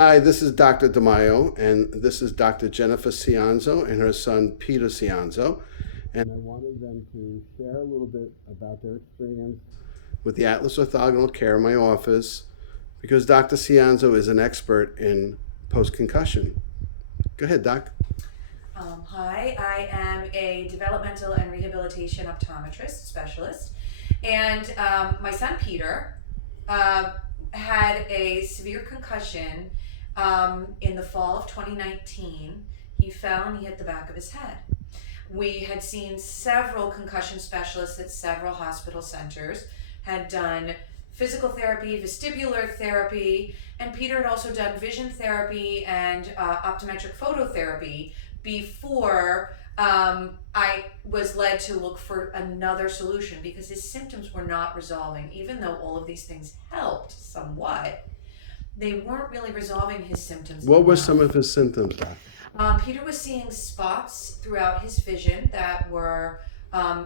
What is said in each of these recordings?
Hi, this is Dr. DeMaio, and this is Dr. Jennifer Cianzo and her son Peter Cianzo. And I wanted them to share a little bit about their experience with the Atlas Orthogonal care in my office because Dr. Cianzo is an expert in post concussion. Go ahead, Doc. Hi, I am a developmental and rehabilitation optometrist specialist, and my son Peter uh, had a severe concussion in the fall of 2019. He fell and he hit the back of his head. We had seen several concussion specialists at several hospital centers, had done physical therapy, vestibular therapy, and Peter had also done vision therapy and optometric phototherapy before I was led to look for another solution because his symptoms were not resolving. Even though all of these things helped somewhat, they weren't really resolving his symptoms What were some enough. of his symptoms, Doc? Peter was seeing spots throughout his vision that were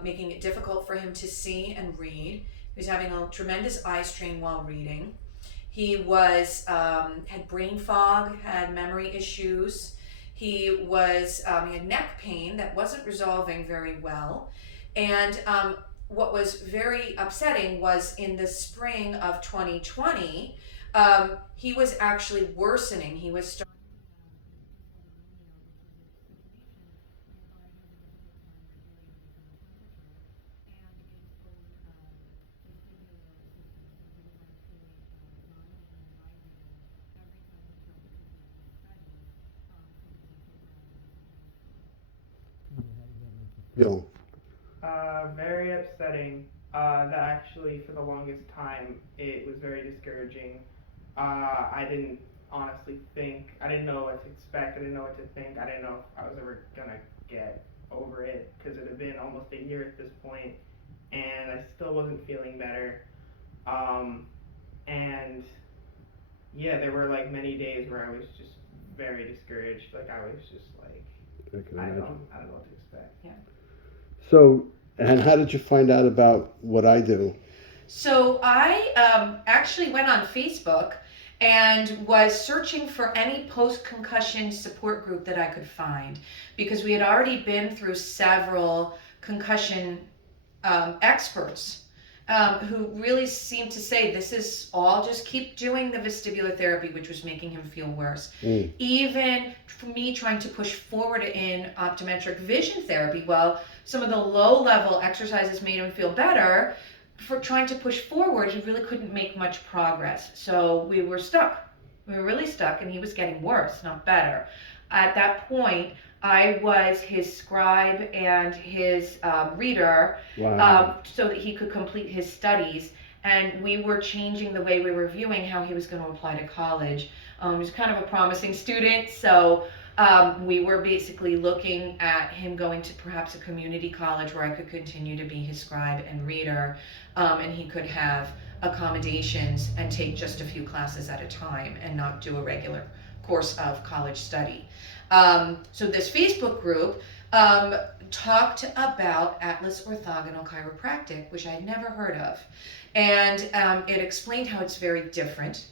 making it difficult for him to see and read. He was having a tremendous eye strain while reading. He was had brain fog, had memory issues. He had neck pain that wasn't resolving very well, and what was very upsetting was in the spring of 2020, he was actually worsening. He was starting Bill. Very upsetting. That actually, for the longest time, it was very discouraging. I didn't honestly think, I didn't know what to expect, I didn't know what to think, I didn't know if I was ever gonna get over it because it had been almost a year at this point and I still wasn't feeling better. Um, and yeah, there were like many days where I was just very discouraged. Like I was just like, I can imagine. I don't know what to expect. yeah. So, and how did you find out about what I do? So I actually went on Facebook and was searching for any post concussion support group that I could find because we had already been through several concussion experts who really seemed to say this is all just keep doing the vestibular therapy, which was making him feel worse. Mm. Even for me trying to push forward in optometric vision therapy, well, some of the low level exercises made him feel better. For trying to push forward, he really couldn't make much progress. So we were stuck. We were really stuck, and he was getting worse, not better. At that point, I was his scribe and his reader Wow. so that he could complete his studies. And we were changing the way we were viewing how he was going to apply to college. He was kind of a promising student, so we were basically looking at him going to perhaps a community college where I could continue to be his scribe and reader, and he could have accommodations and take just a few classes at a time and not do a regular course of college study. So this Facebook group talked about Atlas Orthogonal Chiropractic, which I had never heard of. And it explained how it's very different,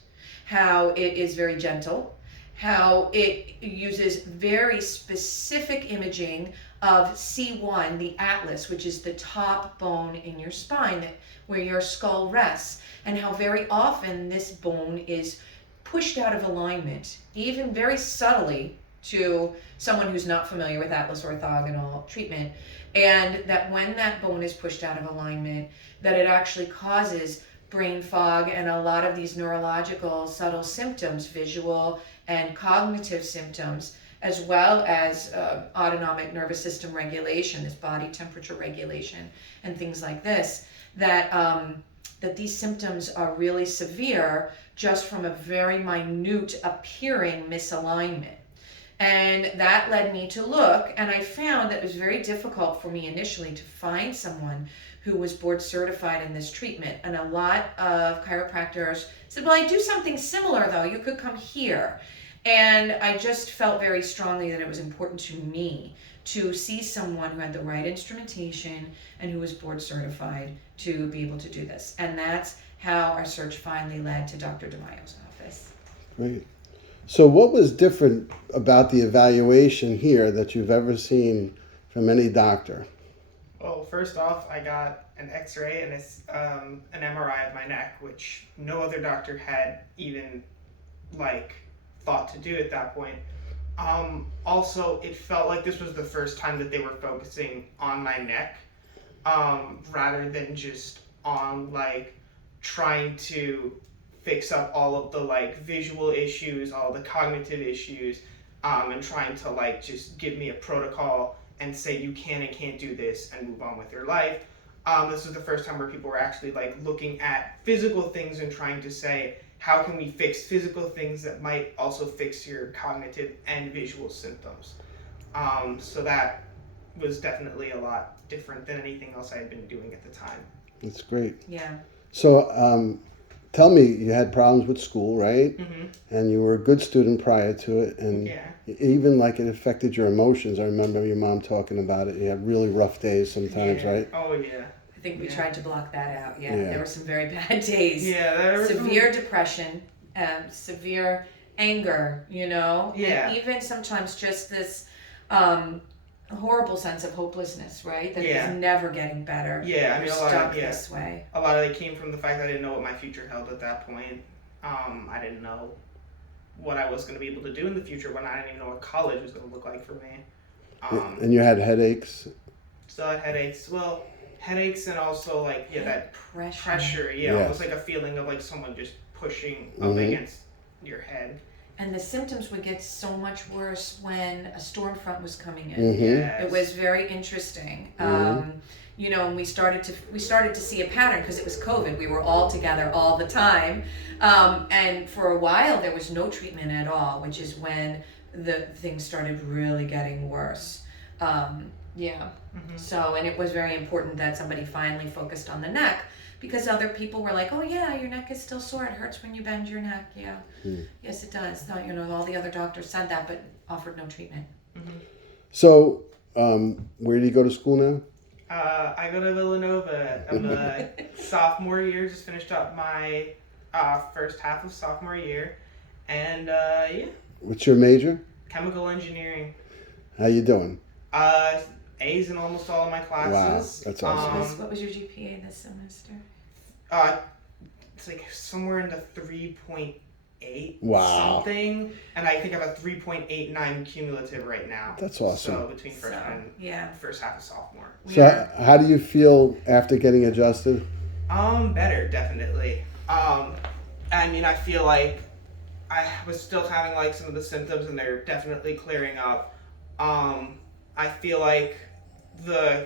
how it is very gentle, how it uses very specific imaging of C1, the atlas, which is the top bone in your spine where your skull rests, and how very often this bone is pushed out of alignment, even very subtly to someone who's not familiar with Atlas orthogonal treatment, and that when that bone is pushed out of alignment, that it actually causes brain fog and a lot of these neurological subtle symptoms, visual and cognitive symptoms, as well as autonomic nervous system regulation, this body temperature regulation, and things like this, that these symptoms are really severe just from a very minute appearing misalignment. And that led me to look, and I found that it was very difficult for me initially to find someone who was board certified in this treatment. And a lot of chiropractors said, well, I do something similar though, you could come here. And I just felt very strongly that it was important to me to see someone who had the right instrumentation and who was board certified to be able to do this. And that's how our search finally led to Dr. DeMaio's office. Great. So what was different about the evaluation here that you've ever seen from any doctor? Well, first off, I got an X-ray and an MRI of my neck, which no other doctor had even like thought to do at that point. Also, it felt like this was the first time that they were focusing on my neck, rather than just on like trying to fix up all of the like visual issues, all the cognitive issues, and trying to like just give me a protocol and say you can and can't do this and move on with your life. This was the first time where people were actually like looking at physical things and trying to say how can we fix physical things that might also fix your cognitive and visual symptoms. So that was definitely a lot different than anything else I had been doing at the time. That's great. Yeah. So tell me, you had problems with school, right? Mm-hmm. And you were a good student prior to it, and Yeah. even like it affected your emotions. I remember your mom talking about it. You had really rough days sometimes, Yeah. right? Oh yeah. I think we Yeah. tried to block that out. Yeah, Yeah. there were some very bad days. Yeah. There was Severe depression, severe anger, you know? Yeah. And even sometimes just this horrible sense of hopelessness, right? That Yeah. it's never getting better. Yeah, I mean, You're a lot stuck of, yeah, this way. a lot of it came from the fact that I didn't know what my future held at that point. I didn't know what I was going to be able to do in the future when I didn't even know what college was going to look like for me. And you had headaches. Still had headaches. Well, headaches and also like that pressure. Yeah, Yes. almost like a feeling of like someone just pushing up Mhm. against your head. And the symptoms would get so much worse when a storm front was coming in. Mm-hmm. Yes. It was very interesting. Mhm. You know, and we started to see a pattern because it was COVID. We were all together all the time, and for a while there was no treatment at all, which is when the things started really getting worse. Yeah. Mhm. So, and it was very important that somebody finally focused on the neck because other people were like, "Oh yeah, your neck is still sore. It hurts when you bend your neck." Yeah. Yes, it does. So, you know, all the other doctors said that, but offered no treatment. So where do you go to school now? I go to Villanova. I'm a sophomore year. Just finished up my first half of sophomore year, and yeah, What's your major? chemical engineering. How you doing? A's in almost all of my classes. Wow, that's awesome. What was your GPA this semester? It's like somewhere in the 3.8 Wow. something, and I think I have a 3.89 cumulative right now. That's awesome. So between freshman Yeah. and first half of sophomore. So how do you feel after getting adjusted? Better, definitely. I mean, I feel like I was still having like some of the symptoms, and they're definitely clearing up. I feel like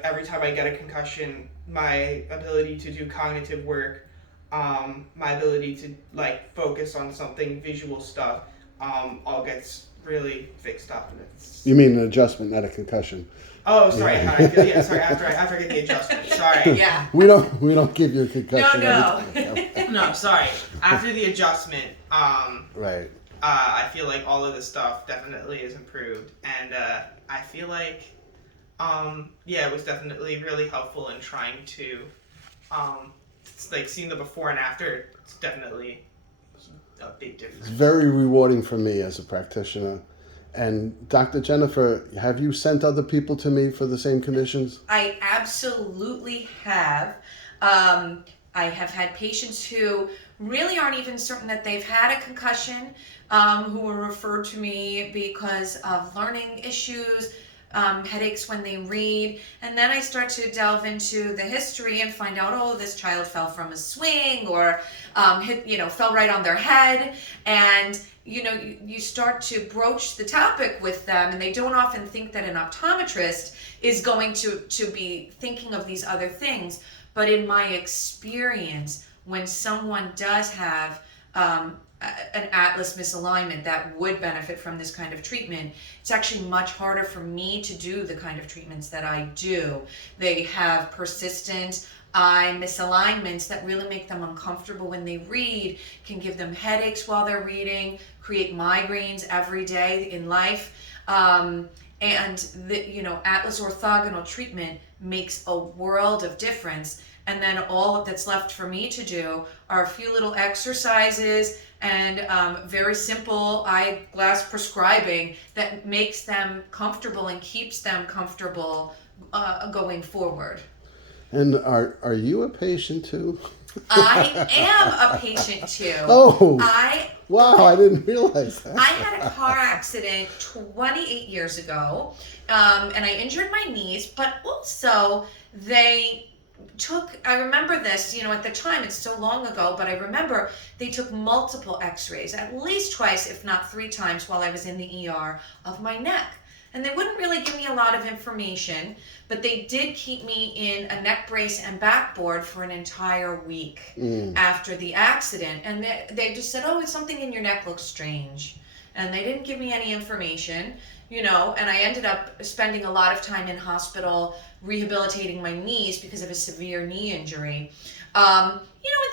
every time I get a concussion, my ability to do cognitive work, my ability to like focus on something visual stuff, all gets really fixed up, and it's. You mean an adjustment, not a concussion. Oh, sorry. Yeah. How I feel. Yeah, sorry. After I get the adjustment. Sorry. Yeah. We don't give you a concussion. No. every time. No, sorry. After the adjustment, Right. I feel like all of this stuff definitely is improved, and I feel like, it was definitely really helpful in trying to, like seeing the before and after. It's definitely a big It's difference. very rewarding for me as a practitioner. And Dr. Jennifer, have you sent other people to me for the same conditions? I absolutely have. I have had patients who really aren't even certain that they've had a concussion, who were referred to me because of learning issues, headaches when they read. And then I start to delve into the history and find out, oh, this child fell from a swing or fell right on their head. And you start to broach the topic with them, and they don't often think that an optometrist is going to be thinking of these other things. But in my experience, when someone does have an atlas misalignment that would benefit from this kind of treatment, it's actually much harder for me to do the kind of treatments that I do. They have persistent eye misalignments that really make them uncomfortable when they read, can give them headaches while they're reading, create migraines every day in life. And Atlas Orthogonal treatment makes a world of difference. And then all that's left for me to do are a few little exercises and very simple eyeglass prescribing that makes them comfortable and keeps them comfortable going forward. And are you a patient too? I am a patient too. Oh, I wow, I didn't realize that. I had a car accident 28 years ago, and I injured my knees, but also they I remember this, at the time, it's so long ago, but I remember they took multiple x-rays, at least twice, if not 3 times, while I was in the ER of my neck. And they wouldn't really give me a lot of information, but they did keep me in a neck brace and backboard for an entire week after the accident. And they just said, oh, it's something in your neck looks strange. And they didn't give me any information, and I ended up spending a lot of time in hospital rehabilitating my knees because of a severe knee injury. And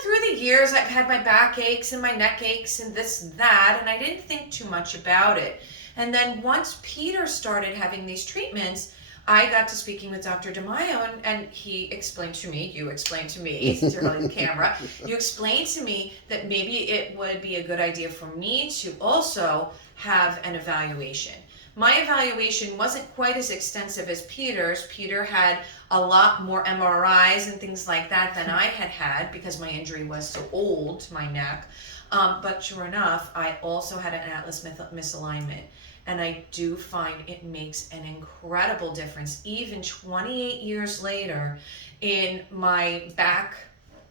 through the years, I've had my back aches and my neck aches and this and that, and I didn't think too much about it. And then once Peter started having these treatments, I got to speaking with Dr. DeMaio, and he explained to me, you explained to me, since you're holding the camera, you explained to me that maybe it would be a good idea for me to also have an evaluation. My evaluation wasn't quite as extensive as Peter's. Peter had a lot more MRIs and things like that than I had because my injury was so old to my neck. But sure enough, I also had an Atlas misalignment. And I do find it makes an incredible difference, even 28 years later, in my back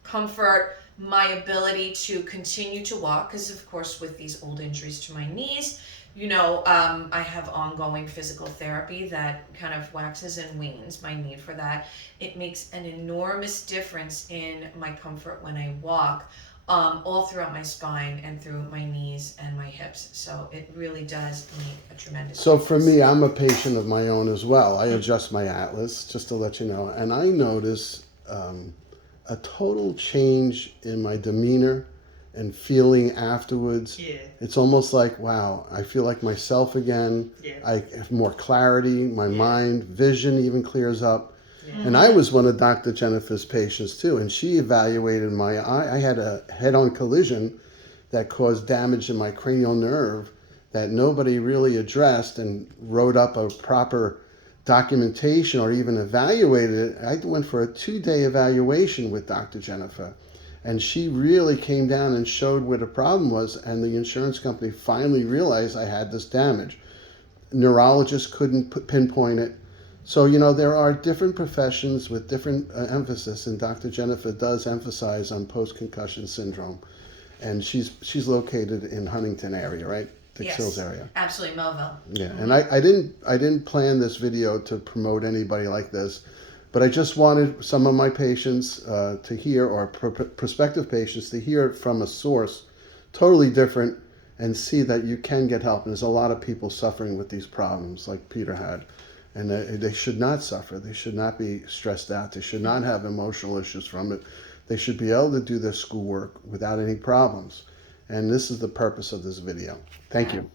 comfort, my ability to continue to walk, because of course with these old injuries to my knees, I have ongoing physical therapy that kind of waxes and wanes my need for that. It makes an enormous difference in my comfort when I walk. All throughout my spine and through my knees and my hips. So it really does make a tremendous So difference. for me, I'm a patient of my own as well. I adjust my Atlas, just to let you know, and I notice a total change in my demeanor and feeling afterwards. Yeah. It's almost like, wow, I feel like myself again. Yeah. I have more clarity, my mind, vision even clears up. Yeah. And I was one of Dr. Jennifer's patients too, and she evaluated my eye. I had a head-on collision that caused damage in my cranial nerve that nobody really addressed and wrote up a proper documentation or even evaluated it. I went for a 2-day evaluation with Dr. Jennifer, and she really came down and showed where the problem was, and the insurance company finally realized I had this damage. Neurologists couldn't pinpoint it. So, there are different professions with different emphasis, and Dr. Jennifer does emphasize on post-concussion syndrome. And she's located in Huntington area, right? Dix Hills area. Absolutely, Melville. Yeah, and I didn't plan this video to promote anybody like this, but I just wanted some of my patients to hear, or prospective patients to hear it from a source totally different and see that you can get help. And there's a lot of people suffering with these problems like Peter had. And they should not suffer. They should not be stressed out. They should not have emotional issues from it. They should be able to do their schoolwork without any problems. And this is the purpose of this video. Thank you.